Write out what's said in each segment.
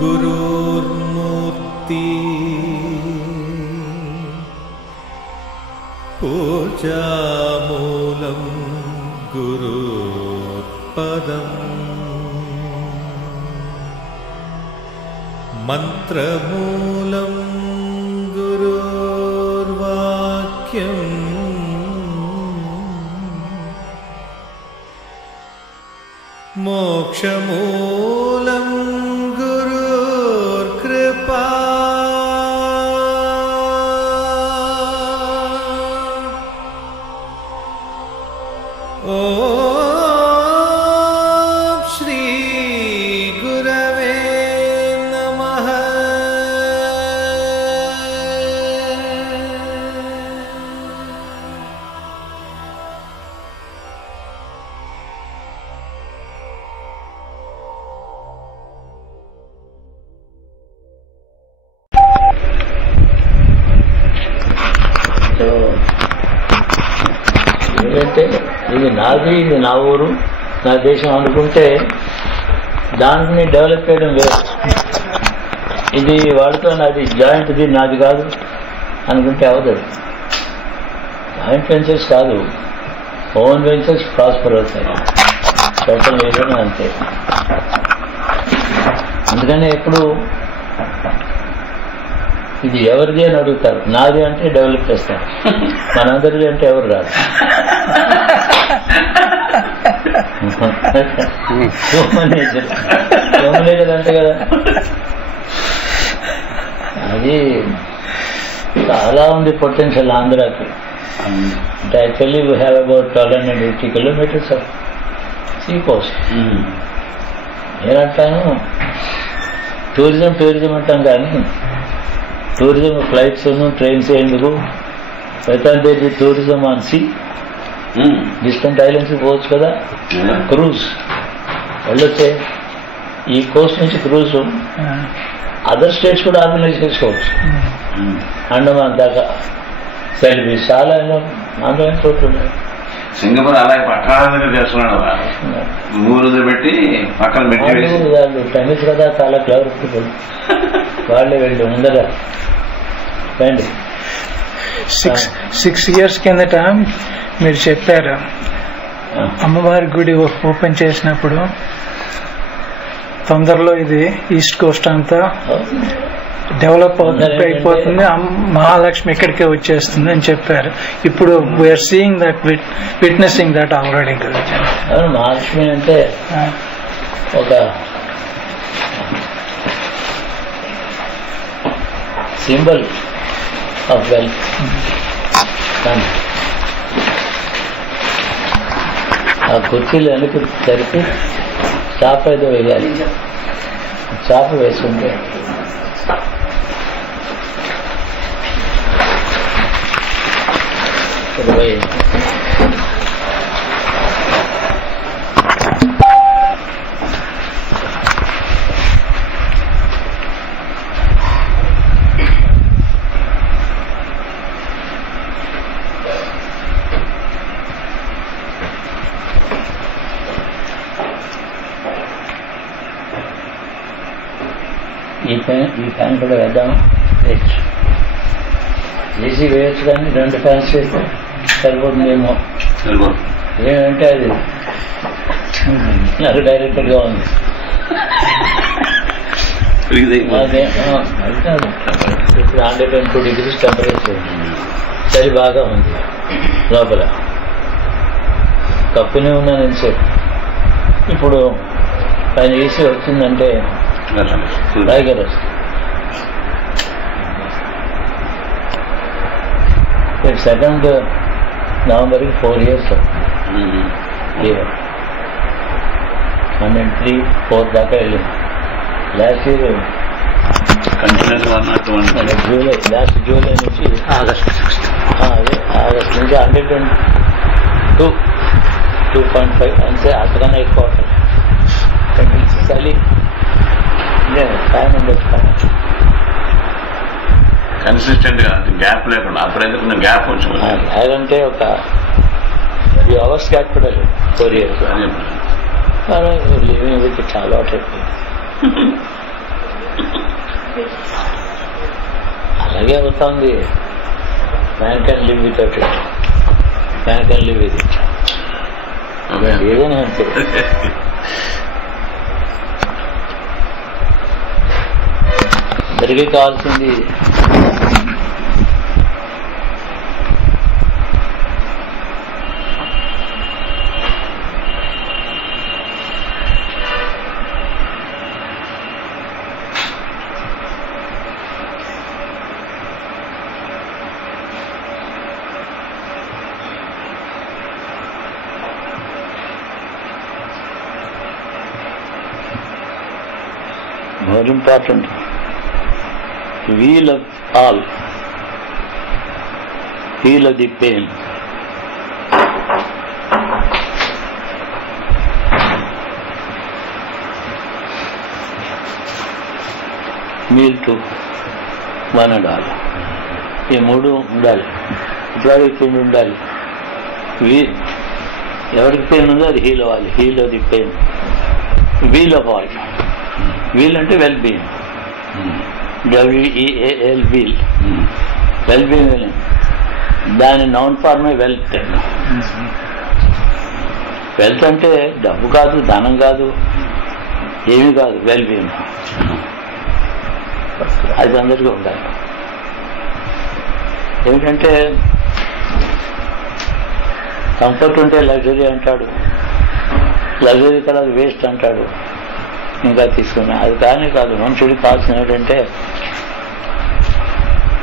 गुरुर्मूर्ति पूजामूलं गुरुपदम् मंत्रमूलं गुरुर्वाक्यम् मोक्षमूलं गुरुर्कृपा ॐ श्री गुरवे नमः। ఎందుకంటే ఇది నాది, ఇది నా ఊరు, నా దేశం అనుకుంటే దాన్ని డెవలప్ చేయడం లేదు. ఇది వాడితో నాది జాయింట్ది, నాది కాదు అనుకుంటే అవదు. జాయింట్ వెంచర్స్ కాదు, ఓన్ వెంచర్స్ ప్రాస్పర్ అవుతాయి. టోటల్ ఏదైనా అంతే. అందుకని ఎప్పుడు ఇది ఎవరిది అని అడుగుతారు. నాది అంటే డెవలప్ చేస్తారు, మనందరిది అంటే ఎవరు రాదు. సోమనేజర్ అంతే కదా. అది చాలా ఉంది పొటెన్షియల్ ఆంధ్రాకి. అంటే actually we have about 1280 kilometers of sea coast. నేనంటాను టూరిజం అంటాం, కానీ టూరిజం ఫ్లైట్స్ ట్రైన్స్ ఎందుకు? అయితే tourism on sea, distant islands పోవచ్చు కదా. క్రూజ్ వెళ్ళొచ్చే. ఈ కోస్ట్ నుంచి క్రూజ్ అదర్ స్టేట్స్ కూడా ఆర్గనైజ్ చేసుకోవచ్చు. అండమాన్ దాకా సెల్ఫీ చాలా ఆంధ్ర చోట్లు ఉన్నాయి. సింగపూర్ అలాగే పట్టణాలు చేస్తున్నాడు, ఊరు పెట్టి పక్కన పెట్టి వాళ్ళు టెన్నిస్ కదా, చాలా క్లవర్ పీపుల్. వాళ్ళే వెళ్ళి ముందర రండి. 6 years కిందట మీరు చెప్పారు అమ్మవారి గుడి ఓపెన్ చేసినప్పుడు తొందరలో ఇది ఈస్ట్ కోస్ట్ అంతా డెవలప్ అయిపోతుంది, మహాలక్ష్మి ఇక్కడికే వచ్చేస్తుంది అని చెప్పారు. ఇప్పుడు we are seeing that, witnessing that already. Mahalakshmi అంటే ఒక సింబల్ ఆఫ్ వెల్త్. ఆ కుర్చీలు వెనక జరిపి చాప ఏదో వేయాలి. చాప వేసుకుంటే ఈ ఫ్యాన్ కూడా వేద్దాం. ఏసీ వేయచ్చు, కానీ 2 ఫ్యాన్స్ వేస్తే సరిపోతుందేమో. ఏమంటే అది నాకు డైరెక్టర్గా ఉంది. ఇప్పుడు 102 degrees టెంపరేచర్ ఉంది, చలి బాగా ఉంది లోపల. కప్పునే ఉన్నాను ఎంతసేపు. ఇప్పుడు పైన ఏసీ వచ్చిందంటే టైగర్ వస్తుంది. 2nd Novemberకి 4 years అవుతుంది. 103-4 దాకా వెళ్ళింది. Last year July, last July నుంచి ఆగస్ట్ నుంచి 102.5 అంతే. అంతకన్నా ఎక్కువ చలి టైం ఉండదు. కన్సిస్టెంట్ గా గ్యాప్ లేకుండా అప్పుడైతే కొంచెం గ్యాప్ వచ్చింది. అంటే ఒక 3 hours గ్యాప్ కూడా లేదు. 4 years లివింగ్ విత్ చాలా అలాగే అవుతుంది. Man can live without it, man can live with it. ఏదైనా అంతే. అందరికీ కావాల్సింది more important, wheel of all, heal of the pain. Meal to one and all. ఈ మూడు ఉండాలి. ఇట్లాగే పెయిన్ ఉండాలి. ఎవరికి పెయిన్ ఉందో అది హీల్ అవ్వాలి. Heal of the pain, weal of all. Weal అంటే well being, WEAL weal, well being. దాని నౌన్ ఫార్మే వెల్త్. వెల్త్ అంటే డబ్బు కాదు, ధనం కాదు, ఏమీ కాదు. వెల్ బీయింగ్ అది అందరికీ ఉండాలి. ఏమిటంటే కంఫర్ట్ ఉంటే లగ్జరీ అంటాడు, లగ్జరీ కదా అది వేస్ట్ అంటాడు. ఇంకా తీసుకున్నా అది కానీ కాదు. మనుషుడికి కావాల్సిన ఏంటంటే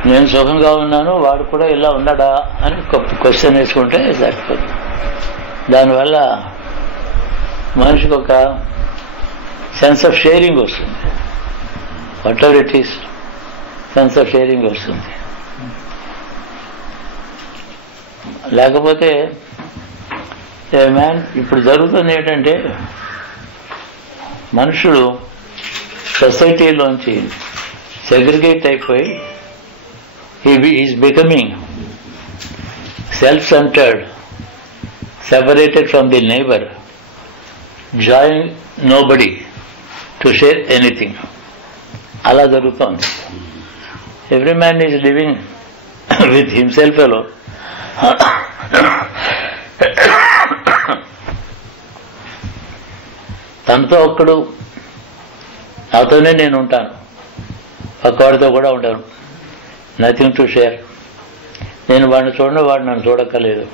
నేను సుఖంగా ఉన్నాను, వాడు కూడా ఇలా ఉన్నాడా అని క్వశ్చన్ వేసుకుంటే సరిపోతుంది. దానివల్ల మనిషికి ఒక సెన్స్ ఆఫ్ షేరింగ్ వస్తుంది. What ever it is, sense of sharing వస్తుంది. లేకపోతే మ్యాన్ ఇప్పుడు జరుగుతుంది ఏంటంటే మనుషుడు సొసైటీలోంచి సెగ్రిగేట్ అయిపోయి is becoming self centred, separated from the neighbour, join nobody to share anything. అలా జరుగుతోంది. Every man is living with himself alone. తనతో ఒక్కడు, నాతోనే నేను ఉంటాను, పక్కవాడితో కూడా ఉంటాను. Nothing to share. నేను వాడిని చూడను, వాడు నన్ను చూడక్కర్లేదు.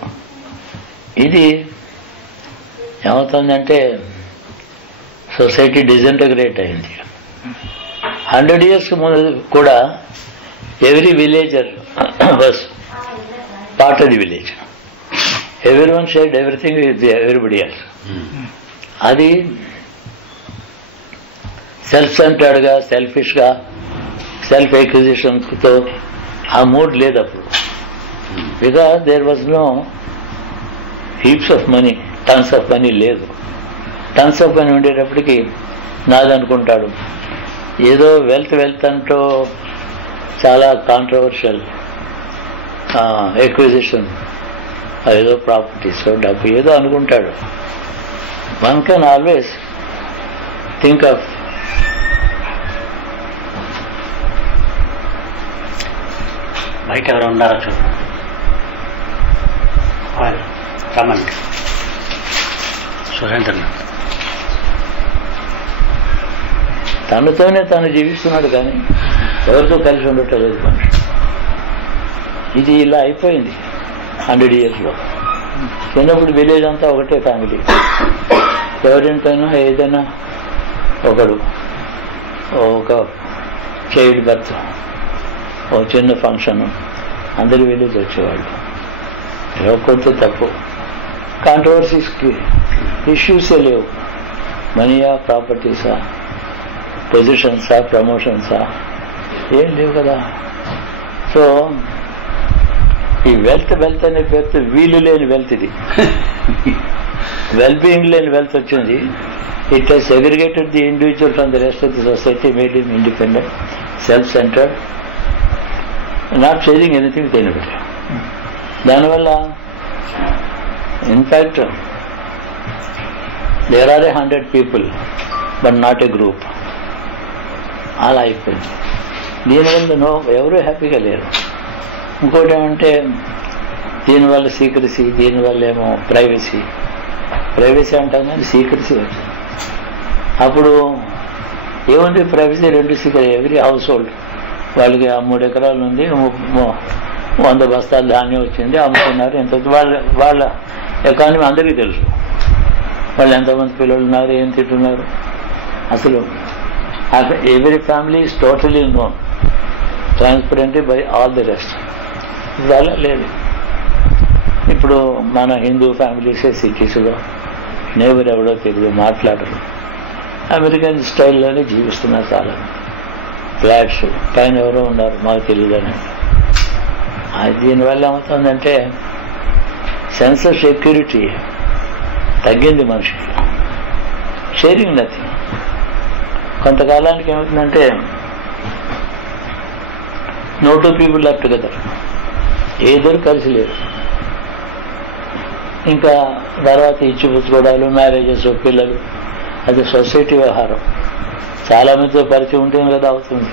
ఇది ఏమవుతుందంటే సొసైటీ డిజంటగ్రేట్ అయింది. 100 years ముందు కూడా every villager was part of the village. Everyone shared everything with everybody else. అది సెల్ఫ్ సెంటర్డ్గా, సెల్ఫిష్గా, సెల్ఫ్ ఎక్విజిషన్తో ఆ మూడ్ లేదు అప్పుడు. Because there was no heaps of money, tons of money లేదు. టన్స్ ఆఫ్ మనీ ఉండేటప్పటికి నాదనుకుంటాడు. ఏదో వెల్త్ అంటూ చాలా కాంట్రవర్షియల్ ఎక్విజిషన్, ఏదో ప్రాపర్టీస్, డబ్బు ఏదో అనుకుంటాడు. One can always think of బయట ఎవరు ఉన్నారో చూడు, రమ్మండి. సురేంద్ర తనతోనే తను జీవిస్తున్నాడు కానీ ఎవరితో కలిసి ఉండటలేదు మనిషి. ఇది ఇలా అయిపోయింది 100 yearsలో. చిన్నప్పుడు విలేజ్ అంతా ఒకటే ఫ్యామిలీ. ఎవరింటైనా ఏదైనా ఒకడు ఒక చైల్డ్ బర్త్, ఓ చిన్న ఫంక్షన్, అందరి విలేజ్ వచ్చేవాళ్ళు. ఒక్కొక్కరితో తప్పు. కాంట్రవర్సీస్కి ఇష్యూసే లేవు. మనీయా, ప్రాపర్టీసా, పొజిషన్సా, ప్రమోషన్సా, ఏం లేవు కదా. సో ఈ వెల్త్ అనే పేరుతో వీలు లేని వెల్త్, ఇది వెల్ బీయింగ్ లేని వెల్త్ వచ్చింది. It has segregated the individual from the rest of the society, made him independent, self centred, not sharing anything with anybody. దానివల్ల in fact there are 100 people but not a group. అలా అయిపోయింది. దీనివల్ల ఎవరూ హ్యాపీగా లేరు. ఇంకోటి ఏమంటే దీనివల్ల సీక్రసీ, దీనివల్ల ఏమో ప్రైవసీ అంటాం కానీ సీక్రసీ వచ్చింది. అప్పుడు ఏముంది privacy? 2 secret. Every house hold వాళ్ళకి 3 ఎకరాలు ఉంది, 100 బస్తాలు ధాన్యం వచ్చింది, అమ్ముతున్నారు. ఎంత వాళ్ళ ఎకానమీ అందరికీ తెలుసు. వాళ్ళు ఎంతమంది పిల్లలు ఉన్నారు, ఏం తింటున్నారు. అసలు every family is totally known transparently by all the rest. ఇప్పుడు అలా లేదు. ఇప్పుడు మన హిందూ ఫ్యామిలీసే సిటీస్లో నేబర్ ఎవడో తెలియదు, మాట్లాడరు. అమెరికన్ స్టైల్లోనే జీవిస్తున్నారు చాలా. ఫ్లాట్స్ పైన ఎవరో ఉన్నారు, మాకు తెలియదని. దీనివల్ల ఏమవుతుందంటే సెన్స్ ఆఫ్ సెక్యూరిటీ తగ్గింది మనిషికి. Sharing nothing. కొంతకాలానికి ఏమవుతుందంటే నో 2 పీపుల్ ఆర్ టుగెదర్, ఏదో కలిసి లేరు. ఇంకా తర్వాత ఇచ్చిపుచ్చుకోవడాలు, మ్యారేజెస్, పిల్లలు, అది సొసైటీ వ్యవహారం. చాలా మందితో పరిచయం ఉంటుంది కదా, అవుతుంది.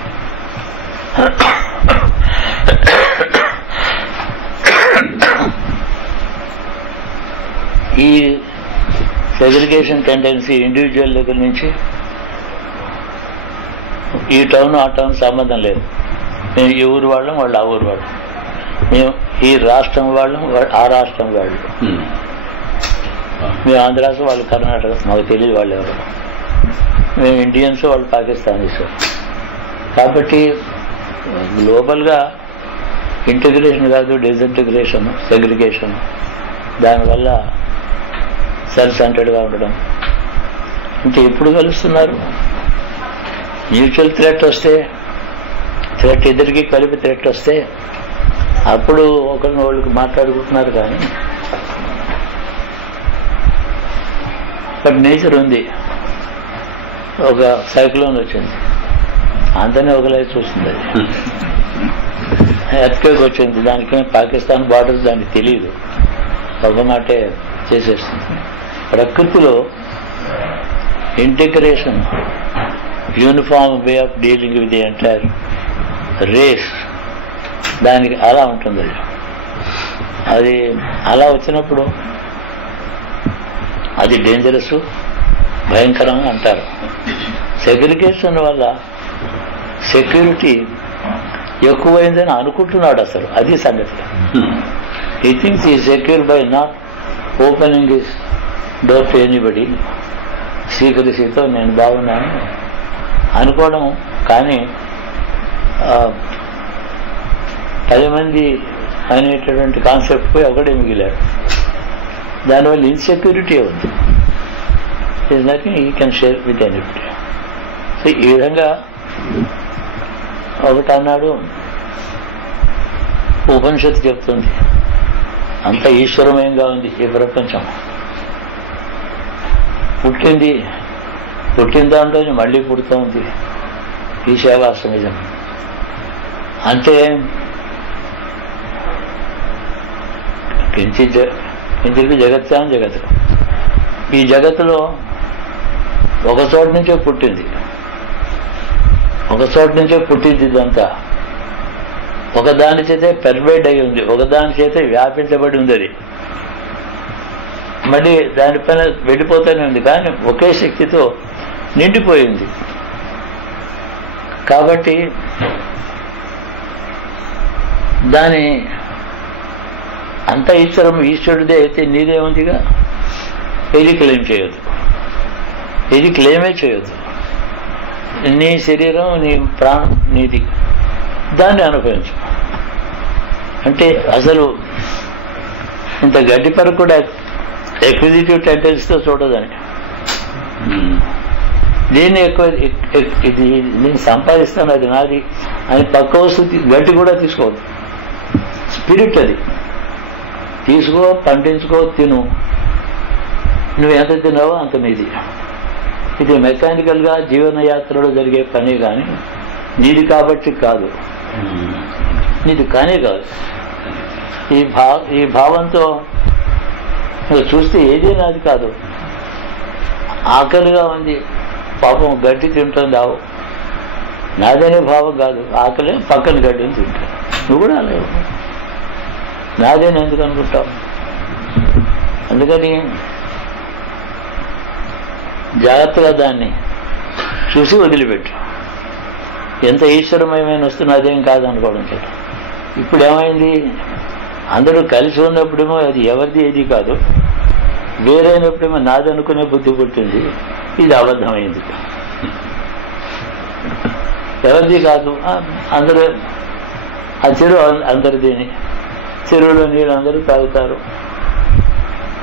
ఈ సెగ్రిగేషన్ టెండెన్సీ ఇండివిజువల్ దగ్గర నుంచి ఈ టౌన్ ఆ టౌన్ సంబంధం లేదు. మేము ఈ ఊరు వాళ్ళం, వాళ్ళు ఆ ఊరు వాళ్ళు. మేము ఈ రాష్ట్రం వాళ్ళం, ఆ రాష్ట్రం వాళ్ళు. మేము ఆంధ్రాస్, వాళ్ళు కర్ణాటక, మాకు తెలియదు వాళ్ళు ఎవరు. మేము ఇండియన్స్, వాళ్ళు పాకిస్తానీస్. కాబట్టి గ్లోబల్గా ఇంటిగ్రేషన్ కాదు, డిసింటిగ్రేషన్, సెగ్రిగేషన్. దానివల్ల సెల్ఫ్ సెంటర్డ్గా ఉండడం. అంటే ఎప్పుడు కలుస్తున్నారు? మ్యూచువల్ థ్రెట్ వస్తే, థ్రెట్ ఇద్దరికి కలిపి థ్రెట్ వస్తే అప్పుడు ఒకరిని వాళ్ళకి మాట్లాడుకుంటున్నారు. కానీ బట్ నేచర్ ఉంది. ఒక సైక్లోన్ వచ్చింది, అంతనే ఒకలే చూస్తుంది. అది ఎర్త్క్వేక్ వచ్చింది, దానికి పాకిస్తాన్ బార్డర్స్ దానికి తెలియదు, ఒక మాటే చేసేస్తుంది. ప్రకృతిలో integration, uniform way of dealing with the entire race, దానికి అలా ఉంటుంది. అది అలా వచ్చినప్పుడు అది డేంజరస్, భయంకరంగా అంటారు. సెగ్రిగేషన్ వల్ల సెక్యూరిటీ ఎక్కువైందని అనుకుంటున్నాడు అసలు, అది సంగతి. He thinks he secure by not opening his door to anybody. సీక్రసీతో నేను బాగున్నాను అనుకోవడం. కానీ 10 మంది అనేటటువంటి కాన్సెప్ట్ పోయి ఒకటే మిగిలాడు. దానివల్ల ఇన్సెక్యూరిటీ ఉంది. Is nothing you can share with anybody. So ఈ విధంగా ఒకటి అన్నాడు, ఉపనిషత్తు చెప్తుంది అంత ఈశ్వరమయంగా ఉంది ఈ ప్రపంచం. పుట్టిన దాంట్లో మళ్ళీ పుడుతూ ఉంది. ఈ సేవాసమిజం అంటే కించిత్ జగత్యాం జగత్. ఈ జగత్తులో ఒక చోట నుంచే పుట్టింది, ఇదంతా. ఒకదాని చేతే పెర్వేడ్ అయి ఉంది, ఒకదాని చేతే వ్యాపించబడి ఉంది. అది మళ్ళీ దానిపైన వెళ్ళిపోతూనే ఉంది, కానీ ఒకే శక్తితో నిండిపోయింది. కాబట్టి దాని అంత ఈశ్వరుడిదే అయితే నీదేముందిగా. ఇది క్లెయిమ్ చేయొద్దు, ఇది క్లెయిమే చేయొద్దు. నీ శరీరం, నీ ప్రాణం నీది, దాన్ని అనుభవించు. అంటే అసలు ఇంత గడ్డి పరకు కూడా ఎక్విజిటివ్ టెండెన్సీతో చూడదని. దీన్ని ఎక్కువ నేను సంపాదిస్తాను, అది నాది అని పక్క వస్తువు గడ్డి కూడా తీసుకోవద్దు. స్పిరిట్ అది తీసుకో, పండించుకో, తిను. నువ్వు ఎంత తిన్నావో అంత నీది. ఇది మెకానికల్గా జీవనయాత్రలో జరిగే పని, కానీ నీది కాబట్టి కాదు, నీది కానే కాదు. ఈ భావంతో నువ్వు చూస్తే ఏదీ నాది కాదు. ఆకలిగా ఉంది, పాపం గడ్డి తింటుంది ఆవు, నాదనే భావం కాదు. ఆకలి పక్కన గడ్డిని తింటావు, నువ్వు కూడా అలాగే నాదేని ఎందుకు అనుకుంటావు? అందుకని జాగ్రత్తగా దాన్ని చూసి వదిలిపెట్టు. ఎంత ఈశ్వరమయమైన వస్తువు అదేం కాదు అనుకోవడం చేత. ఇప్పుడు ఏమైంది, అందరూ కలిసి ఉన్నప్పుడేమో అది ఎవరిది ఏది కాదు, వేరైనప్పుడేమో నాది అనుకునే బుద్ధి పుట్టింది. ఇది అబద్ధమైంది. ఎవరిది కాదు, అందరూ ఆ చెరువు అందరిది. చెరువులో నీళ్ళు అందరూ తాగుతారు.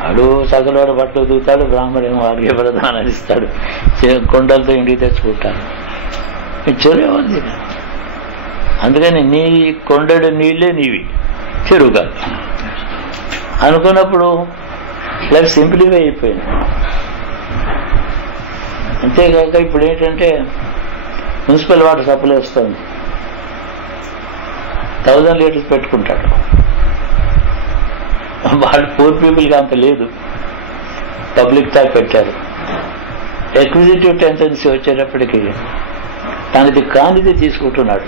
వాడు సకలవాడు బట్టలు దూతాడు, బ్రాహ్మణేమో వారికి ప్రధానాలు ఇస్తాడు, కొండలతో ఇంటికి తెచ్చుకుంటాడు. చెరువు ఎవరిది? అందుకని నీ కొండడు నీళ్ళే నీవి, చెరువు కాదు అనుకున్నప్పుడు లైఫ్ సింప్లిఫై అయిపోయింది. అంతేకాక ఇప్పుడు ఏంటంటే మున్సిపల్ వాటర్ సప్లై వస్తుంది, 1000 లీటర్స్ పెట్టుకుంటాడు. వాళ్ళు పూర్ పీపుల్కి అంత లేదు, పబ్లిక్ ట్యాప్ పెట్టారు. ఎక్విజిటివ్ టెండెన్సీ వచ్చేటప్పటికి తనది కానిది తీసుకుంటున్నాడు.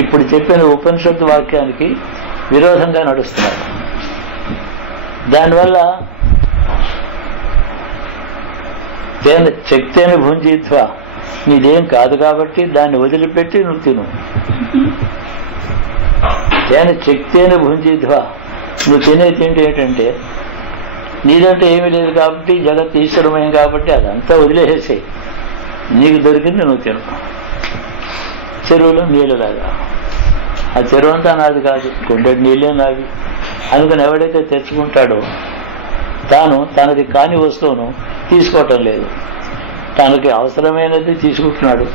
ఇప్పుడు చెప్పిన ఉపనిషత్తు వాక్యానికి విరోధంగా నడుస్తున్నాడు. దానివల్ల శక్తిని భుంజిత్వా, నీదేం కాదు కాబట్టి దాన్ని వదిలిపెట్టి నువ్వు తిను. దాని శక్తిని భుంజిత్వా, నువ్వు తినే తింటే ఏంటంటే నీదంటే ఏమీ లేదు కాబట్టి, జగత్ ఈశ్వరమయం కాబట్టి అదంతా వదిలేసేసాయి. నీకు దొరికింది నువ్వు తిను. చెరువులో నీళ్ళలాగా, ఆ చెరువు అంతా నాది కాదు, గుండెడి నీళ్ళే నాది అనుకుని ఎవడైతే తెచ్చుకుంటాడో తాను తనది కాని వస్తువును తీసుకోవటం లేదు. తనకి అవసరమైనది తీసుకుంటున్నాడు,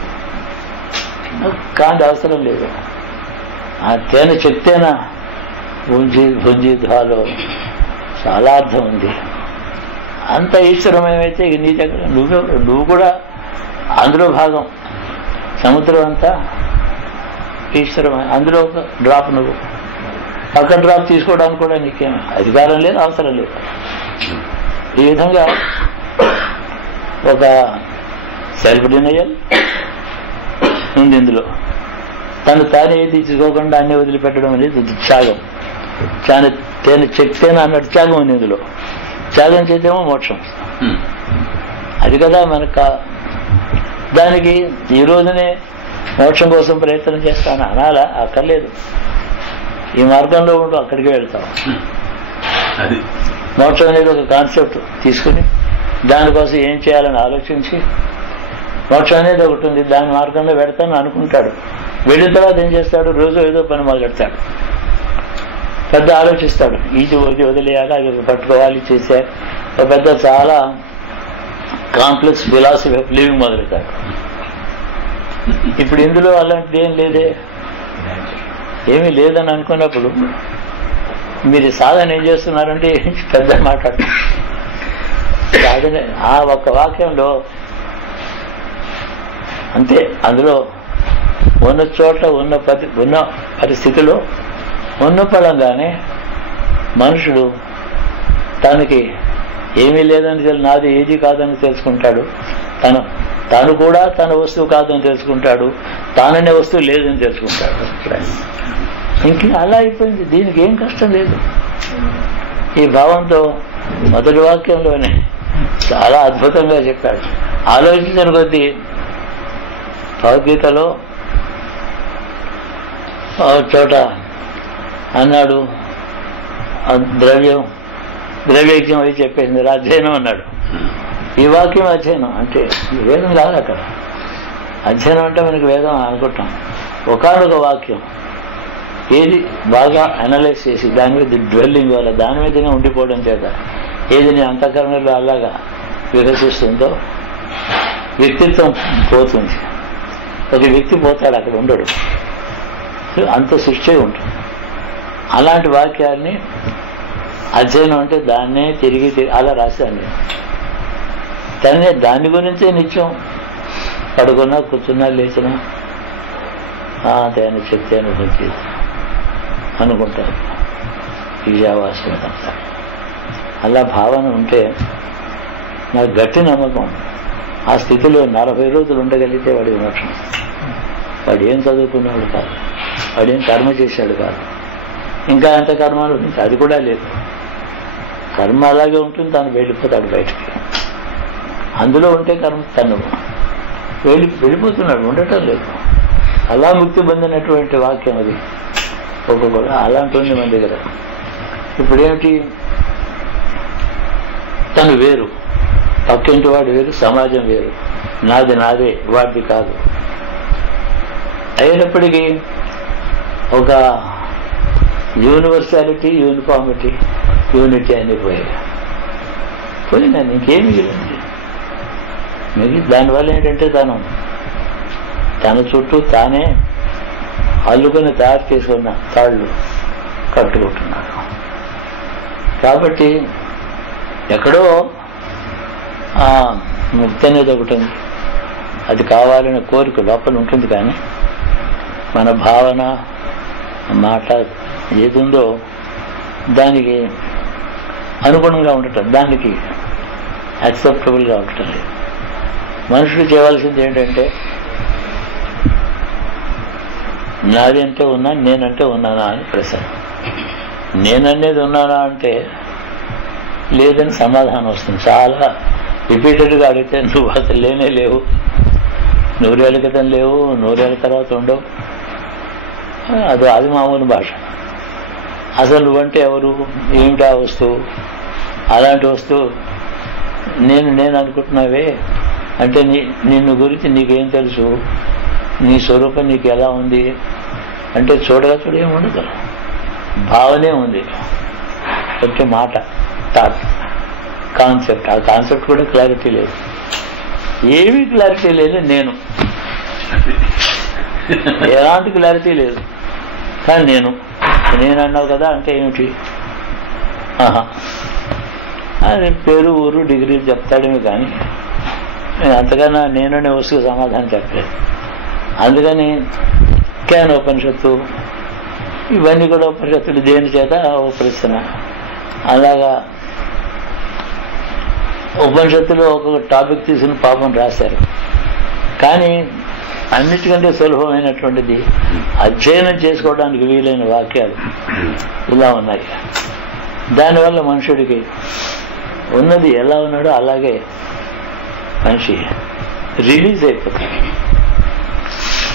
కానీ అవసరం లేదు. ఆ తేనె చెప్తేనా భుంజిధాలో చాలా అర్థం ఉంది. అంత ఈశ్వరమయమైతే నీ దగ్గర నువ్వు కూడా అందులో భాగం. సముద్రం అంతా ఈశ్వరమయం, అందులో ఒక డ్రాప్. నువ్వు పక్కన డ్రాప్ తీసుకోవడానికి కూడా నీకేం అధికారం లేదు, అవసరం లేదు. ఈ విధంగా ఒక సెల్ఫ్ డినయల్ ఉంది ఇందులో. తను తానే తీసుకోకుండా అన్నీ వదిలిపెట్టడం అనేది త్యాగం. తేనె చెప్తేనే అన్నట్టు త్యాగం ఉంది ఇందులో. త్యాగం చేతేమో మోక్షం. అది కదా మనకు. దానికి ఈ రోజునే మోక్షం కోసం ప్రయత్నం చేస్తాను అనాలా? అక్కర్లేదు. ఈ మార్గంలో ఉంటూ అక్కడికి వెళ్తాం. మోక్షం అనేది ఒక కాన్సెప్ట్ తీసుకుని దానికోసం ఏం చేయాలని ఆలోచించి, మోక్షం అనేది ఒకటి ఉంది, దాని మార్గంలో పెడతాను అనుకుంటాడు. వెళ్ళిన తర్వాత ఏం చేస్తాడు? రోజు ఏదో పని మొదలెడతాడు, పెద్ద ఆలోచిస్తాడు. ఇది వదిలేయాలి, అది పట్టుకోవాలి, చేసే ఒక పెద్ద చాలా కాంప్లెక్స్ ఫిలాసఫీ ఆఫ్ లివింగ్ మొదలెడతాడు. ఇప్పుడు ఇందులో అలాంటిది ఏం లేదే, ఏమీ లేదని అనుకున్నప్పుడు మీరు సాధన ఏం చేస్తున్నారంటే పెద్ద మాట్లాడు. సాధన ఆ ఒక్క వాక్యంలో అంతే. అందులో ఉన్న చోట ఉన్న పరిస్థితిలో ఉన్న పడంగానే మనుషుడు తనకి ఏమీ లేదని నాది ఏది కాదని తెలుసుకుంటాడు. తను కూడా తన వస్తువు కాదని తెలుసుకుంటాడు. తాననే వస్తువు లేదని తెలుసుకుంటాడు. ఇంక అలా అయిపోయింది. దీనికి ఏం కష్టం లేదు. ఈ భావంతో మొదటి వాక్యంలోనే చాలా అద్భుతంగా చెప్పాడు. ఆలోచించిన కొద్దీ భగవద్గీతలో చోట అన్నాడు, ద్రవ్యజ్ఞం అయి చెప్పేసింది, అధ్యయనం అన్నాడు. ఈ వాక్యం అధ్యయనం అంటే వేదం కాదు. అక్కడ అధ్యయనం అంటే మనకి వేదం అనుకుంటాం. ఒకనొక వాక్యం ఏది బాగా అనలైజ్ చేసి దాని మీద డ్వెల్లింగ్ వల్ల దాని మీదనే ఉండిపోవడం చేత ఏది నీ అంతఃకరణలో అలాగా వికసిస్తుందో వ్యక్తిత్వం పోతుంది. ఒక వ్యక్తి పోతాడు, అక్కడ ఉండడు, అంత సృష్టి ఉంటుంది. అలాంటి వాక్యాన్ని అధ్యయనం అంటే దాన్నే తిరిగి అలా రాశాను నేను. కానీ దాని గురించే నిత్యం పడుకున్నా, కూర్చున్నా, లేచినా దాన్ని శక్తి అనుభూతి అనుకుంటారు. ఈజావాసంతా అలా భావన ఉంటే నాకు గట్టి నమ్మకం ఆ స్థితిలో 40 రోజులు ఉండగలిగితే వాడి మోక్షం. వాడు ఏం చదువుకున్నాడు కాదు, వాడేం కర్మ చేశాడు కాదు, ఇంకా ఎంత కర్మలు అది కూడా లేదు. కర్మ అలాగే ఉంటుంది, తను వెళ్ళిపోతాడు బయటికి. అందులో ఉంటే కర్మ తను వెళ్ళిపోతున్నాడు, ఉండటం లేదు. అలా ముక్తి పొందినటువంటి వాక్యం అది ఒక్కొక్క అలాంటి ఉంది మన దగ్గర. ఇప్పుడేమిటి, తను వేరు, పక్కింటి వాడు వేరు, సమాజం వేరు, నాది నాదే, వాడిది కాదు అయినప్పటికీ ఒక యూనివర్సాలిటీ, యూనిఫార్మిటీ, యూనిటీ అన్నీ పోయినా ఇంకేమి మిగిలి. దానివల్ల ఏంటంటే తన చుట్టూ తానే అల్లుకొని తయారు చేసుకున్న తాళ్ళు కట్టుకుంటున్నాడు. కాబట్టి ఎక్కడో ముక్తి అనేది ఒకటి ఉంది, అది కావాలనే కోరిక లోపల ఉంటుంది. కానీ మన భావన, మాట ఏది ఉందో దానికి అనుగుణంగా ఉండటం, దానికి యాక్సెప్టబుల్గా ఉండటం లేదు. మనుషులు చేయవలసింది ఏంటంటే నాది అంటే ఉన్నా, నేనంటే ఉన్నానా అని ప్రశ్న. నేననేది ఉన్నానా అంటే లేదని సమాధానం వస్తుంది. చాలా రిపీటెడ్గా అడిగితే నువ్వు అసలు లేనే లేవు, 100 ఏళ్ళ క్రితం లేవు, 100 ఏళ్ళ తర్వాత ఉండవు, అది మామూలు భాష. అసలు నువ్వంటే ఎవరు, ఏమిటా వస్తువు, అలాంటి వస్తువు నేను అనుకుంటున్నావే అంటే నిన్ను గురించి నీకేం తెలుసు, నీ స్వరూపం నీకు ఎలా ఉంది అంటే చూడగా ఏముండదు, భావనే ఉంది, అంటే మాట, థాట్, కాన్సెప్ట్. ఆ కాన్సెప్ట్ కూడా క్లారిటీ లేదు, ఏమీ క్లారిటీ లేదు. ఎలాంటి క్లారిటీ లేదు. కానీ నేను అన్నావు కదా అంటే ఏమిటి, అది పేరు, ఊరు, డిగ్రీ చెప్తాడేమో కానీ అంతకన్నా నేననే వస్తువు సమాధానం చెప్పలేదు. అందుకని కేనోపనిషత్తు ఇవన్నీ కూడా ఉపనిషత్తులు దేని చేత ప్రశ్న. అలాగా ఉపనిషత్తులో ఒక్కొక్క టాపిక్ తీసుకుని పాపం రాశారు. కానీ అన్నిటికంటే సులభమైనటువంటిది అధ్యయనం చేసుకోవడానికి వీలైన వాక్యాలు ఇలా ఉన్నాయి. దానివల్ల మనుషుడికి ఉన్నది ఎలా ఉన్నాడో అలాగే మనిషి రిలీజ్ అయిపోతుంది.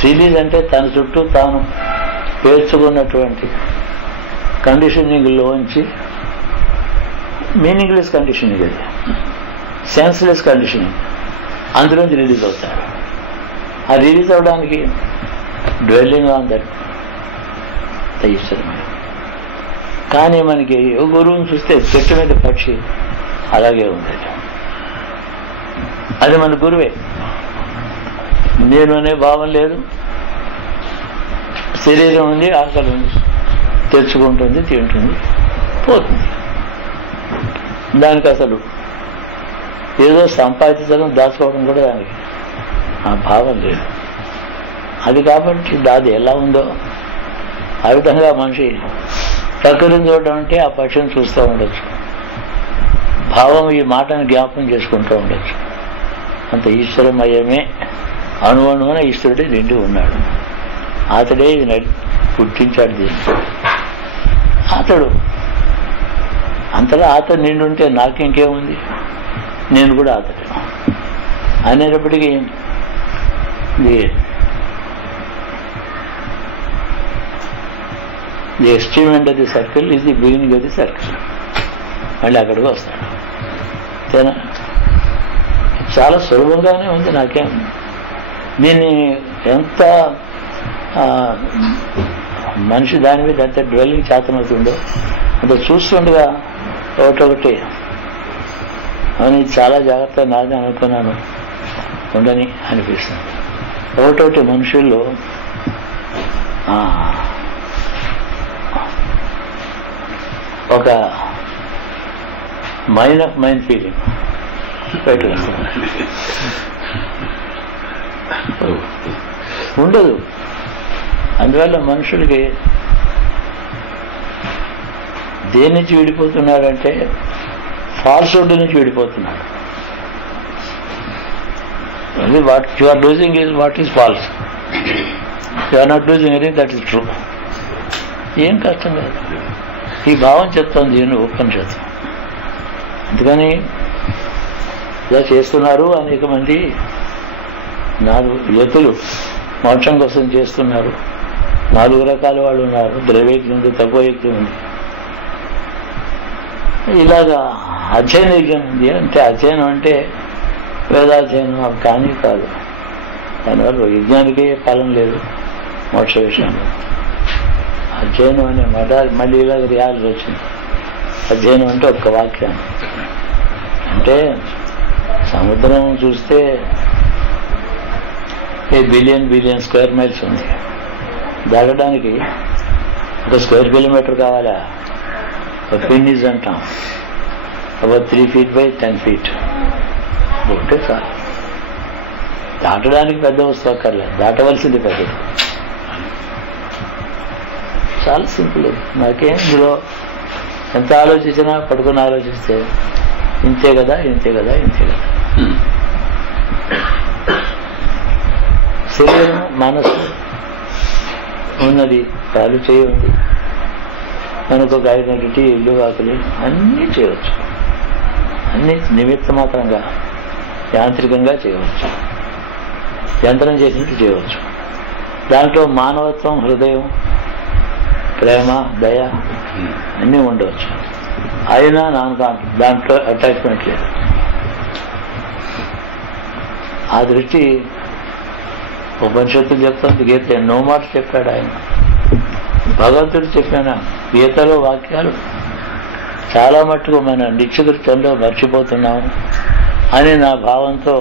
రిలీజ్ అంటే తన చుట్టూ తాను పేర్చుకున్నటువంటి కండిషనింగ్లోంచి, మీనింగ్లెస్ కండిషనింగ్, అది సెన్స్లెస్ కండిషనింగ్, అందులోంచి రిలీజ్ అవుతాడు. ఆ రిలీజ్ అవడానికి డ్వెల్లింగ్ ఆన్ దట్ ఈశ్వరమైన. కానీ మనకి గురువుని చూస్తే చెట్టు మీద పక్షి అలాగే ఉంది, అది మన గురువే. నేను అనే భావం లేదు, శరీరం ఉంది, ఆకలి ఉంది, తెచ్చుకుంటుంది, తింటుంది, పోతుంది. దానికి అసలు ఏదో సంపాదించడం, దాచుకోవడం కూడా దానికి ఆ భావం లేదు. అది కాబట్టి అది ఎలా ఉందో ఆ విధంగా మనిషి ప్రకృతిని చూడడం అంటే ఆ పక్షిని చూస్తూ ఉండొచ్చు, భావం ఈ మాటను జ్ఞాపకం చేసుకుంటూ ఉండొచ్చు. అంత ఈశ్వరమయమే, అణువణువున ఈశ్వరుడే నిండి ఉన్నాడు. అతడే ఇది పుట్టించాడు దీన్ని. అతడు అంతగా అతడు నిండుంటే నాకు ఇంకేముంది, నేను కూడా అతడు అనేటప్పటికీ the extreme end of the circle is the beginning of the circle. మళ్ళీ అక్కడికి వస్తాడు. అంతేనా? చాలా సులభంగానే ఉంది. నాకేం దీన్ని ఎంత మనిషి దాని మీద ఎంత డ్వెల్లింగ్ చేతనవుతుందో అంటే చూస్తుండగా ఒకటొకటి అని చాలా జాగ్రత్తగా నాది అనుకున్నాను ఉండని అనిపిస్తుంది. ఒకటొకటి మనుషుల్లో ఒక మైండ్ ఆఫ్ మైండ్ ఫీలింగ్ పెట్టుకుంటుంది. ఉండదు. అందువల్ల మనుషులకి దేని నుంచి విడిపోతున్నారంటే ఫాల్స్హుడ్ నుంచి విడిపోతున్నారు. Only what you are losing is what is false. You are not losing anything that is true. ఏం కష్టం లేదు. ఈ భావం చెప్తోంది ఈయన ఉపనిషత్తు. అందుకని ఇలా చేస్తున్నారు అనేక మంది యతులు మోక్షం కోసం చేస్తున్నారు. 4 రకాల వాళ్ళు ఉన్నారు. ద్రవ్యజ్ఞం ఉంది, తపోయజ్ఞం ఉంది. ఇలాగా అధ్యయన యజ్ఞం ఉంది. అంటే అధ్యయనం అంటే వేదాధ్యయనం కానీ కాదు. దానివల్ల యజ్ఞానికే ఫలం లేదు మోక్ష విషయంలో. అధ్యయనం అనే మళ్ళీ ఇలాగ రియాల్సి వచ్చింది. అధ్యయనం అంటే ఒక్క వాక్యం. అంటే సముద్రం చూస్తే బిలియన్ స్క్వేర్ మైల్స్ ఉంది. దాటడానికి 1 స్క్వేర్ కిలోమీటర్ కావాలా? ఒక పిన్నిస్ అంటాం. about 3 feet by 10 feet. ఒకటే చాలు. దాటడానికి పెద్ద వస్తువు అక్కర్లేదు, దాటవలసింది పెద్దది. చాలా సింపుల్. నాకేం ఇందులో ఎంత ఆలోచించినా పడుకుని ఆలోచిస్తే ఇంతే కదా. శరీరం, మనసు ఉన్నది, కాలు చేయి ఉంది, మనకు ఐడెంటిటీ, ఇల్లు, వాకిలి అన్నీ చేయవచ్చు. అన్నీ నిమిత్త మాత్రంగా యాంత్రికంగా చేయవచ్చు. యంత్రం చేసినట్టు చేయవచ్చు. దాంట్లో మానవత్వం, హృదయం, ప్రేమ, దయ అన్నీ ఉండవచ్చు. అయినా దాంట్లో అటాచ్మెంట్ లేదు. ఆ దృష్టి ఉపనిషత్తులు చెప్తుంది. గీత ఎన్నో మాటలు చెప్పాడు ఆయన. భగవంతుడు చెప్పిన గీతలో వాక్యాలు చాలా మట్టుకు మన నిత్యకృత్యంలో మర్చిపోతున్నాము అని నా భావంతో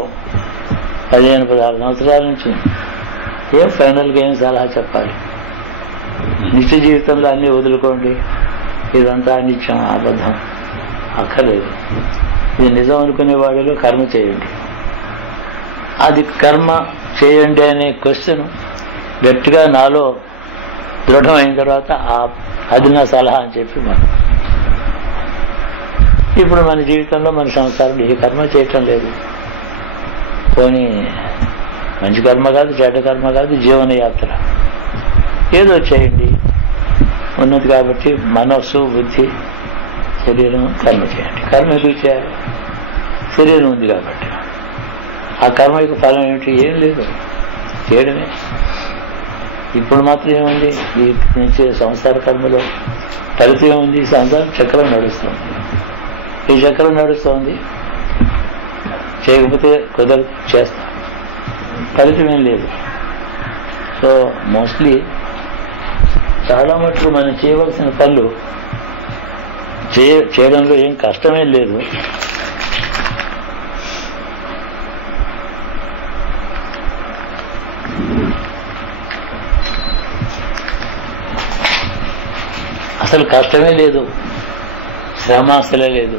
15-16 సంవత్సరాల నుంచి ఫైనల్గా ఏం సలహా చెప్పాలి? నిత్య జీవితంలో అన్నీ వదులుకోండి, ఇదంతా నిత్యం, అబద్ధం అక్కర్లేదు. ఇది నిజం అనుకునే వాడిలో కర్మ చేయండి. అది కర్మ చేయండి అనే క్వశ్చన్ గట్టిగా నాలో దృఢమైన తర్వాత అది నా సలహా అని చెప్పి మనం ఇప్పుడు మన జీవితంలో, మన సంసారంలో ఏ కర్మ చేయటం లేదు. పోనీ మంచి కర్మ కాదు, చెడ్డ కర్మ కాదు, జీవనయాత్ర ఏదో చేయండి. ఉన్నది కాబట్టి మనస్సు, బుద్ధి, శరీరం కర్మ చేయండి. కర్మ ఎందుకు చేయాలి? శరీరం ఉంది కాబట్టి. ఆ కర్మ యొక్క ఫలం ఏమిటి? ఏం లేదు, చేయడమే. ఇప్పుడు మాత్రం ఏముంది? ఈ నుంచి సంసార కర్మలో ఫలితం ఏముంది? సంసార చక్రం నడుస్తుంది. ఈ చక్రం నడుస్తుంది, చేయకపోతే కుదరదు, చేస్తాం, ఫలితం ఏం లేదు. సో మోస్ట్లీ చాలా మటుకు మనం చేయవలసిన పనులు చేయడంలో ఏం కష్టమేం లేదు. అసలు కష్టమే లేదు, శ్రమ అసలే లేదు.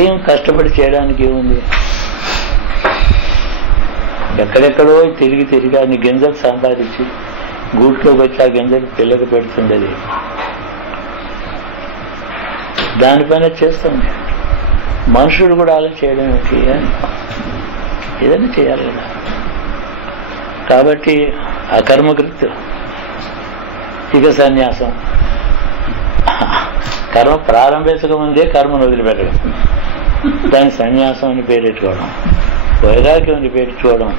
ఏం కష్టపడి చేయడానికి ఏముంది? ఎక్కడెక్కడో తిరిగి అన్ని గింజలు సంపాదించి గూట్లోకి వచ్చి ఆ గింజలు పిల్లకి పెడుతుండేది. దానిపైన చేస్తుంది. మనుషుడు కూడా అలా చేయడం ఏంటి? ఏదైనా చేయాలి కదా. కాబట్టి ఆ కర్మకృత్ ఇక సన్యాసం. కర్మ ప్రారంభించక ముందే కర్మను వదిలిపెట్టడం, దాన్ని సన్యాసం అని పేరెట్టుకోవడం, వైరాగ్యం అని పేరెట్టుకోవడం.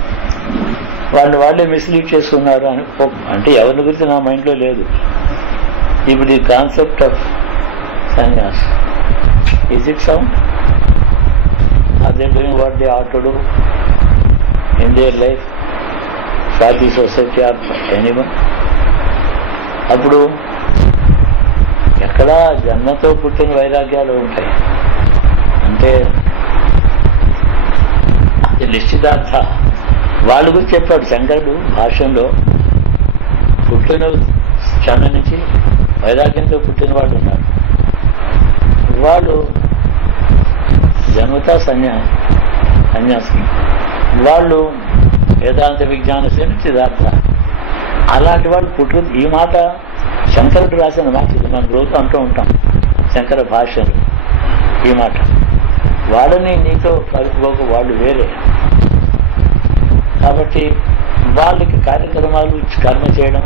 వాళ్ళే మిస్లీడ్ చేసుకున్నారు అని. అంటే ఎవరిని గురించి నా మైండ్లో లేదు. ఇప్పుడు ఈ concept of sanyas, is it sound? Are they doing what they are to do in their life for the society of anyone? అప్పుడు ఎక్కడా జన్మతో పుట్టిన వైరాగ్యాలు ఉంటాయి. అంటే నిశ్చితార్థ వాళ్ళ గురించి చెప్పాడు శంకరుడు భాష్యంలో. పుట్టిన క్షణ నుంచి వైరాగ్యంతో పుట్టిన వాళ్ళు ఉన్నారు. వాళ్ళు జన్మతా సన్యాసి, వాళ్ళు వేదాంత విజ్ఞాన నిశ్చితార్థ. అలాంటి వాళ్ళు పుట్టు. ఈ మాట శంకరుడు రాసిన మాట. ఇది మనం రోజు అంటూ ఉంటాం శంకర భాష్యం. ఈ మాట. వాళ్ళని నీతో కలుపుకోక వాళ్ళు వేరే. కాబట్టి వాళ్ళకి కార్యక్రమాలు కర్మ చేయడం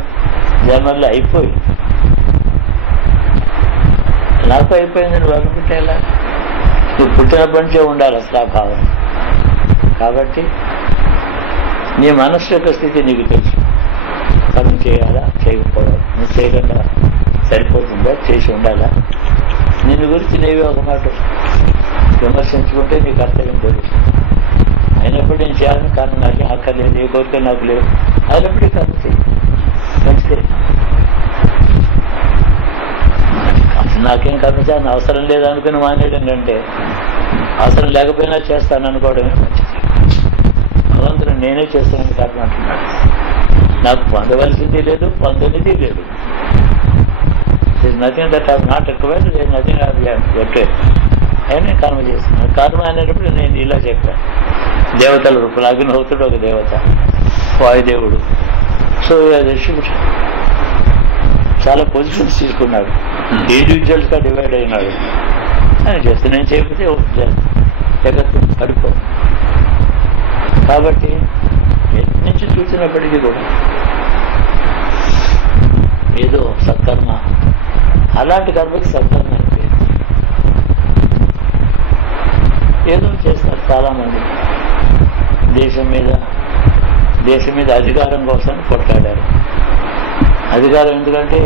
జన్మల్లో అయిపోయి నాకు అయిపోయింది నువ్వు అనుకుంటే ఎలా? నువ్వు పుట్టినప్పటి నుంచే ఉండాలి అసలు ఆ భావం. కాబట్టి నీ మనస్సు యొక్క స్థితి నీకు తెలుసు. కర్మ చేయాలా చేయకపోవడం, నువ్వు చేయకుండా సరిపోతుందా చేసి ఉండాలా? నిన్ను గురించి నీవే ఒక మాట విమర్శించుకుంటే నీ కర్తవ్యం తెలుస్తుంది. అయినప్పుడు నేను చేయాలని కారణం నాకేం అక్కర్లేదు, ఏ కోరిక నాకు లేవు, అయినప్పుడు కర్మ చేయి మంచిదే. నాకేం కర్మ చేయాలని అవసరం లేదనుకుని మానేయడం అంటే అవసరం లేకపోయినా చేస్తాను అనుకోవడమే మంచిది. భగవంతుడు నేనే చేస్తానని కర్మ అంటున్నాడు. నాకు పొందవలసింది లేదు, పొందనిది లేదు. Nothing that have not required, nothing have required. అయినా కర్మ చేస్తున్నాను. కర్మ అనేటప్పుడు నేను ఇలా చెప్పాను, దేవతల రూపంలో అగ్నిహోత్రుడు ఒక దేవత, వాయుదేవుడు. సో శివుడు చాలా పొజిషన్స్ తీసుకున్నాడు, ఇండివిజువల్స్ గా డివైడ్ అయినాడు. అని చేస్తే నేను చేయకపోతే జగత్తు పడిపో. కాబట్టి ఎన్ని నుంచి చూసినప్పటికీ కూడా ఏదో సత్కర్మ, అలాంటి కర్మకి సత్కర్మ అంటే ఏదో చేస్తారు చాలా మంది. దేశం మీద అధికారం కోసం కొట్లాడారు. అధికారం ఎందుకంటే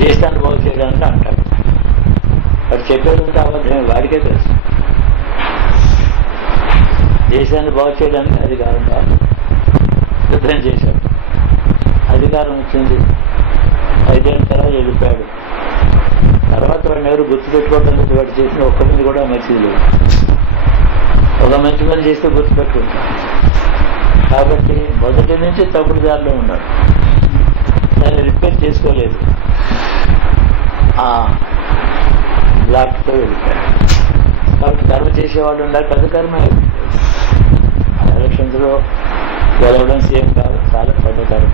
దేశాన్ని బాగు చేయడానికి అంటాడు. వాడు చెప్పేది ఉంటే అబద్ధమే, వాడికే తెలుసు. దేశాన్ని బాగు చేయడానికి అధికారం కాదు, యుద్ధం చేశాడు. అధికారం వచ్చింది, 5 ఏళ్ళ తర్వాత వెళ్ళిపోయాడు. తర్వాత వాడిని ఎవరు గుర్తుపెట్టుకోవడం లేదు. వాడు చేసిన ఒక్క మంది కూడా మంచిది లేదు. ఒక మంచి పని చేస్తే గుర్తుపెట్టుకుంటాడు. కాబట్టి మొదటి నుంచి తప్పుడు దారిలో ఉన్నాడు, దాన్ని రిపేర్ చేసుకోలేదు, బ్లాక్తో వెళ్ళిపోయాడు. కాబట్టి కర్మ చేసేవాళ్ళు ఉండాలి. పెద్ద కర్మ ఎలక్షన్స్లో గెలవడం సేమ్ కాదు, చాలా పెద్ద కర్మ.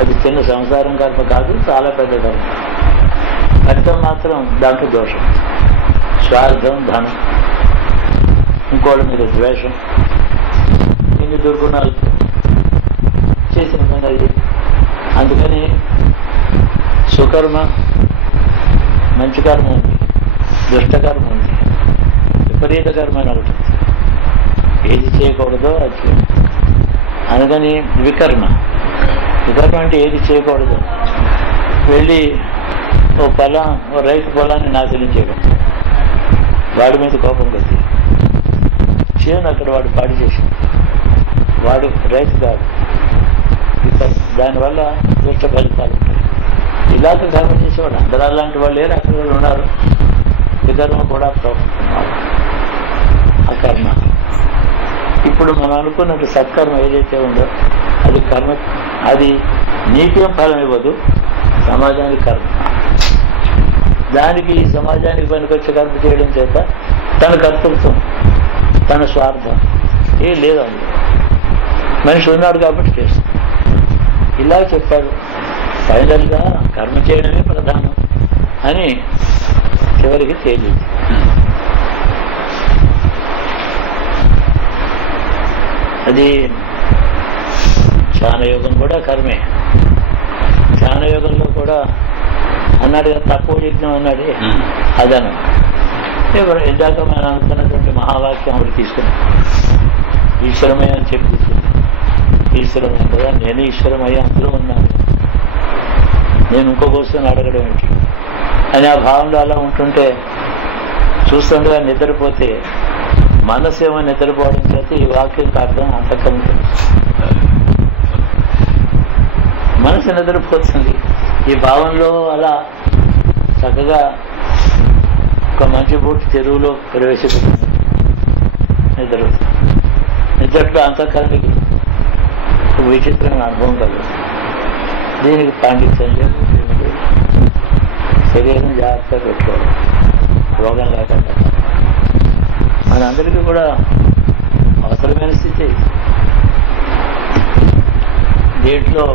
అది చిన్న సంసారం కర్మ కాదు, చాలా పెద్ద కర్మ. ఫలితం మాత్రం దాంట్లో దోషం, స్వార్థం, ధనం, ఇంకోళ్ళ మీద ద్వేషం, ఇన్ని దుర్గుణాలు చేసిన పని. అందుకని సుకర్మ, మంచి కర్మ ఉంది, దుష్టకర్మ ఉంది, విపరీత కర్మ అని ఒకటి. ఏది చేయకూడదో అది చేయాలి. అందుకని వికర్మ అంటే ఏది చేయకూడదు. వెళ్ళి ఓ రైతు పొలాన్ని నాశనం చేయడం, వాడి మీద కోపం కొద్ది చేను అక్కడ వాడు పాడు చేసి, వాడు రైతు కాదు, దానివల్ల దుష్ట ఫలితాలు ఉంటాయి. ఇలాగ కర్మ చేసేవాడు అందరూ అలాంటి వాళ్ళు లేరు, అక్కడ వాళ్ళు ఉన్నారు. వికర్మ కూడా ప్రవర్తిస్తున్నారు. అకర్మ ఇప్పుడు మనం అనుకున్నట్టు సత్కర్మ ఏదైతే ఉందో అది కర్మ, అది నీకేం ఫలం ఇవ్వదు, సమాజానికి కర్మ. దానికి సమాజానికి పనికొచ్చే కర్మ చేయడం చేత తన కర్తృత్వం, తన స్వార్థం ఏం లేదు. అది మనిషి ఉన్నాడు కాబట్టి చేస్తాడు. ఇలా చెప్పారు. ఫైనల్గా కర్మ చేయడమే ప్రధానం అని చివరికి తేలింది. అది ధ్యానయోగం కూడా కర్మే. ధ్యానయోగంలో కూడా అన్నాడు కదా, తక్కువ యజ్ఞం అన్నాడే అదనం. ఇందాక మనం అనుకున్నటువంటి మహావాక్యం అప్పుడు తీసుకున్నాం. ఈశ్వరమయ్య అని చెప్పి ఈశ్వరమయ్య కదా, నేను ఈశ్వరమయ్య అందులో ఉన్నాను, నేను ఇంకో కోసం అడగడం ఏంటి అని ఆ భావంలో అలా ఉంటుంటే చూస్తుండగా నిద్రపోతే మనసు ఏమో నిద్రపోవడం చేత ఈ వాక్యం కారణం అంతకంటే మనసు నిద్రపోతుంది. ఈ భావంలో అలా చక్కగా ఒక మంచి పూట చెరువులో ప్రవేశపెడుతుంది. నిద్రలో అంతఃకరణకి విచిత్రమైన అనుభవం కలుగుతుంది. దీనికి పాండిత్యం లేదు, శరీరం జాగ్రత్తగా పెట్టుకోవాలి, రోగం లేకుండా. మనందరికీ కూడా అవసరమైన స్థితి. దీంట్లో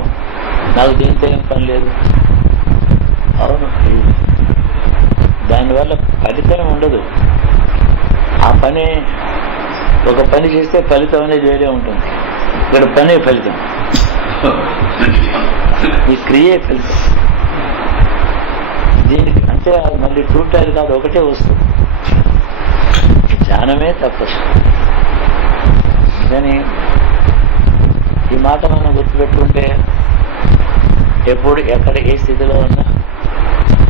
నాకు దీంతో ఏం పని లేదు. అవును, దానివల్ల ఫలితం ఉండదు. ఆ పని ఒక పని చేస్తే ఫలితం అనేది వేరే ఉంటుంది. ఇక్కడ పనే ఫలితం, ఈ క్రియే ఫలితం. దీనికి అంటే మళ్ళీ టూటాలు కాదు, ఒకటే వస్తుంది. జ్ఞానమే తపస్సు. కానీ ఈ మాట మనం గుర్తుపెట్టుకుంటే ఎప్పుడు ఎక్కడ ఏ స్థితిలో ఉన్నా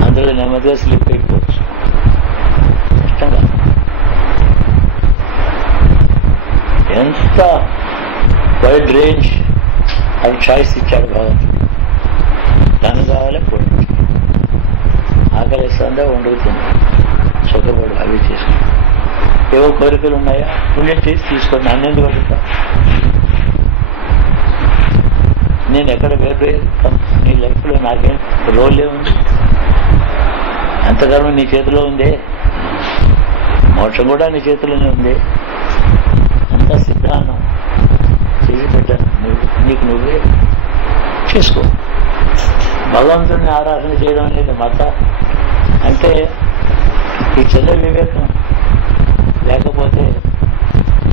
అందులో నెమ్మదిగా స్లిప్ అయిపోవచ్చు. కష్టంగా ఎంత వైడ్ రేంజ్ అది చాయిస్ ఇచ్చాడు భగవంతుడు. దాన్ని కావాలి పోటీ, ఆకలిస్తుందా వండుతుంది, సుఖపడు, అవి చేసుకుని. ఏవో కోరికలు ఉన్నాయా, పుణ్యం చేసి తీసుకోండి, అన్నెందుకు అడుగుతా. నేను ఎక్కడ వేరే నీ లైఫ్లో నాకేం రోల్ ఏముంది, అంతకాలం నీ చేతిలో ఉందే, మోక్షం కూడా నీ చేతిలోనే ఉంది. అంతా సిద్ధాంతం చేసి పెట్టాను, నీకు నువ్వే చేసుకో. భగవంతుడిని ఆరాధన చేయడం అనేది మత అంటే ఈ చిన్న వివేకం లేకపోతే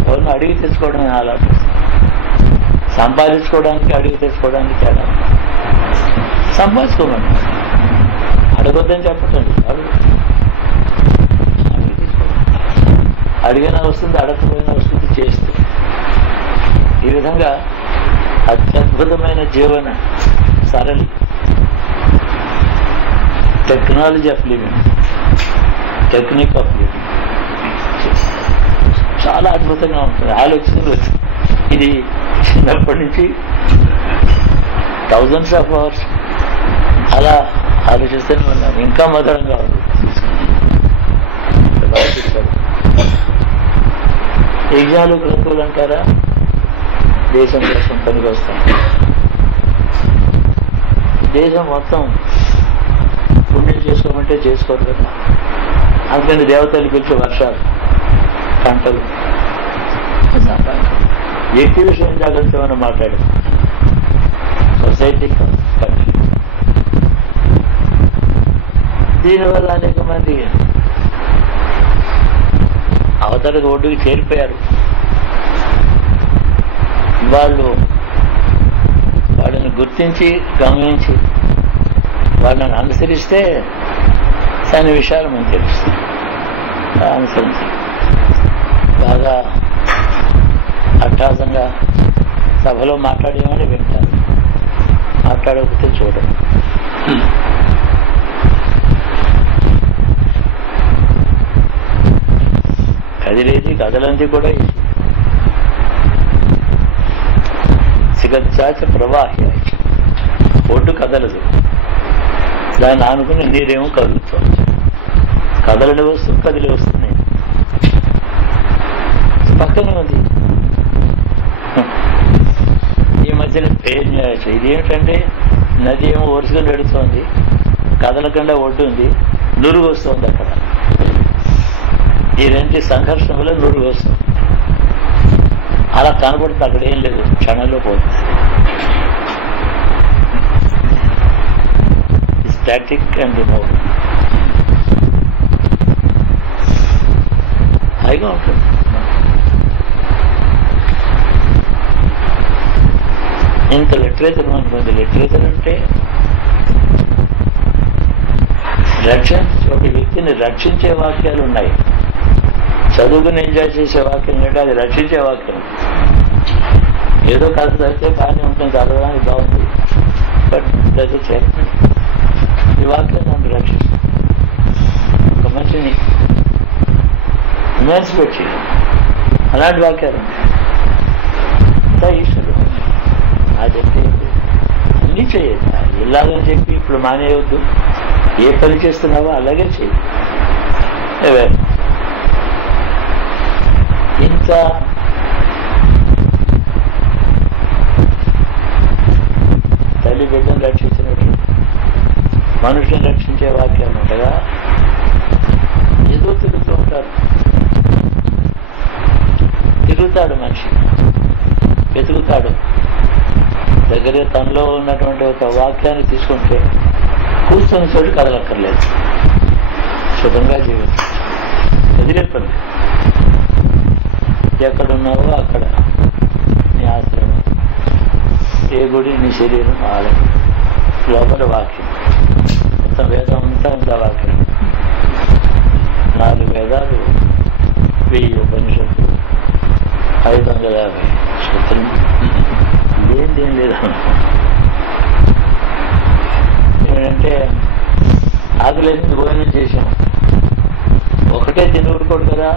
ఎవరిని అడిగి తెచ్చుకోవడం ఆలోచిస్తాం. సంపాదించుకోవడానికి అడిగి తెచ్చుకోవడానికి తేడా. సంపాదించుకోమని అడగొద్దని చెప్పటండి, అడిగి తీసుకోవడం. అడిగినా వస్తుంది, అడగకపోయినా వస్తుంది, చేస్తే. ఈ విధంగా అత్యద్భుతమైన జీవన సరళి, technology of living, technique of living చాలా అద్భుతంగా ఉంటుంది. ఆలోచనలు ఇది చిన్నప్పటి నుంచి థౌజండ్స్ ఆఫ్ అవర్స్ అలా ఆలోచిస్తూనే ఉన్నాను. ఇంకా మధురంగా ఉంది. యజ్ఞాలు గ్రంథులు అంటారా, దేశం కోసం పనికి వస్తాం. దేశం మొత్తం పుణ్యం చేసుకోమంటే చేసుకోరు కదా. అందుకని దేవతలు పిలిచే వర్షాలు, పంటలు. వ్యక్తి విషయం జాగ్రత్త మనం మాట్లాడాం, సొసైటీ కంట్రీ. దీనివల్ల అనేక మంది అవతలకు ఒడ్డుకి చేరిపోయారు. వాళ్ళని గుర్తించి గమనించి వాళ్ళని అనుసరిస్తే దాని విషయాలు మనకు తెలుస్తాయి. అనుసరించి బాగా అట్టాసంగా సభలో మాట్లాడేమని వింటారు, మాట్లాడకపోతే చూడరు. కదిలేది కదలంది కూడా సిగచ్చాచ ప్రవాహి, ఒడ్డు కదలదు, దాన్ని ఆనుకుని నీరేమో కదులుతుంది. కదలని వస్తువు కదిలి వస్తుంది, పక్కనే ఉంది. ఈ మధ్యన ఇది ఏమిటంటే నది ఏమో వరుసగా నడుస్తోంది, కదలకుండా ఒడ్డు ఉంది, నురుగు వస్తుంది. అక్కడ ఈ రెండు సంఘర్షణలో నురుగు వస్తుంది. అలా కనబడుతుంది, అక్కడ ఏం లేదు, క్షణంలో పోతుంది. స్టాటిక్ అండ్ మూవ్ హాయిగా ఉంటుంది. ఇంత లిటరేచర్ మనకుంది. లిటరేచర్ అంటే ఒక వ్యక్తిని రక్షించే వాక్యాలు ఉన్నాయి. చదువుకుని ఎంజాయ్ చేసే వాక్యం అంటే అది రక్షించే వాక్యం. ఏదో కథ చదివితే బాగానే ఉంటుంది, చదవడానికి బాగుంది, బట్ ఈ వాక్యం నన్ను రక్షిస్తుంది. ఒక మనిషిని ఇమాన్సిపేట్ చేయాలి, అలాంటి వాక్యాలు అంతా ఈశ్వరుడు. నా చెప్పి అన్నీ చేయదు, ఇలాగని చెప్పి ఇప్పుడు మానేయవద్దు, ఏ పని చేస్తున్నావో అలాగే చేయి. ఇంత తల్లి బిడ్డను రక్షించినట్టు మనుషులను రక్షించే వాక్యాలు ఉండగా ఏదో తిరుగుతూ ఉంటారు. తిరుగుతాడు మనిషి, వెతుకుతాడు. దగ్గర తనలో ఉన్నటువంటి ఒక వాక్యాన్ని తీసుకుంటే కూర్చొని చోటు కదలక్కర్లేదు, సుఖంగా జీవితం. వదిలే పని. ఎక్కడున్నావో అక్కడ నీ ఆశ్రమం, ఏ గుడి నీ శరీరం ఆలయం, లోపల వాక్యం, మొత్తం వేదం అంతా ఉందా వాక్యం. 4 వేదాలు, 1000 ఉపనిషత్తులు, 550 సూత్రం, దేని లేదు. ఏమంటే ఆకలేసింది భోజనం చేసాం, ఒకటే తిని ఊరుకోడు కదా,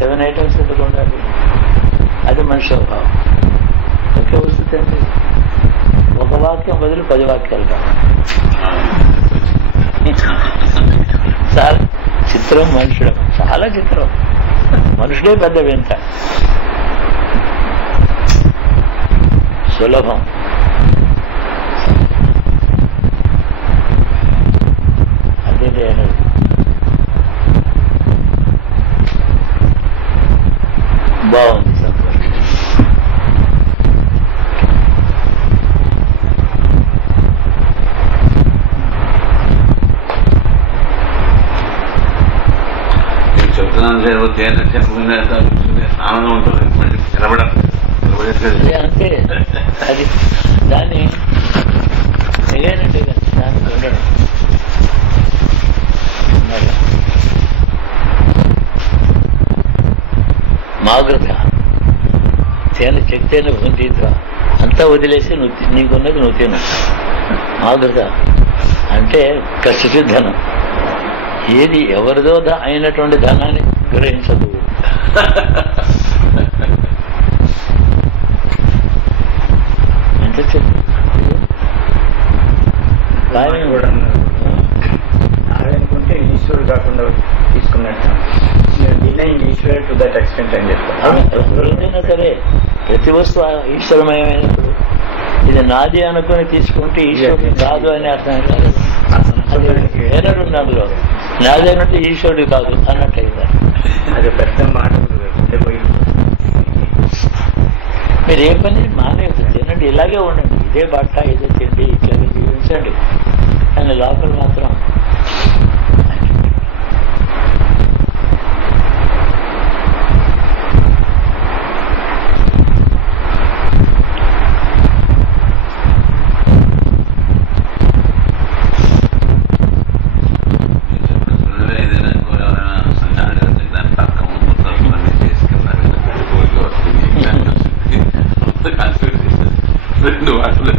7 ఐటమ్స్ ఎందుకు ఉండాలి? అది మనిషి స్వభావం. ఒకే వస్తుంది అండి, ఒక వాక్యం బదులు 10 వాక్యాలు కాదు. చాలా చిత్రం మనుషుడు, చాలా చిత్రం. మనుషుడే పెద్ద వింత. సులభం, అదే అనేది. బాగుంది సంతోషం. చెప్తున్నాను ఆనందం ఉంటుంది. నిలబడేది అంతే, అది దాన్ని ఎగైనట్టే కదా, దాన్ని ఉండడం. మాగృత తేన చెక్తేన భుంతీత్వ, అంతా వదిలేసి నీకున్నది నువ్వు తిను. మాగృత అంటే కష్టచి ధనం, ఏది ఎవరిదో అయినటువంటి ధనాన్ని గ్రహించదు. ఎంత చెప్పు కూడా అదనుకుంటే ఈశ్వరుడు కాకుండా తీసుకున్నట్టు ఈశ్వరుడు టు దట్ ఎక్స్టెంట్ అని చెప్పారు. ఎవరైనా సరే ప్రతి వస్తువు ఈశ్వరమయమైనప్పుడు ఇది నాది అనుకుని తీసుకుంటే ఈశ్వరుడు కాదు అని అర్థం కాదు. అది వేరడు అందులో నాది అన్నట్టు ఈశ్వరుడు కాదు అన్నట్టు అవుతారు. అది పెద్ద మాట. మీరు ఏ పని మానేది, తినండి, ఇలాగే ఉండండి, ఇదే బట్ట, ఇదే తిండి, ఇట్లాగే జీవించండి. కానీ లోపల మాత్రం రెండు వాటిలో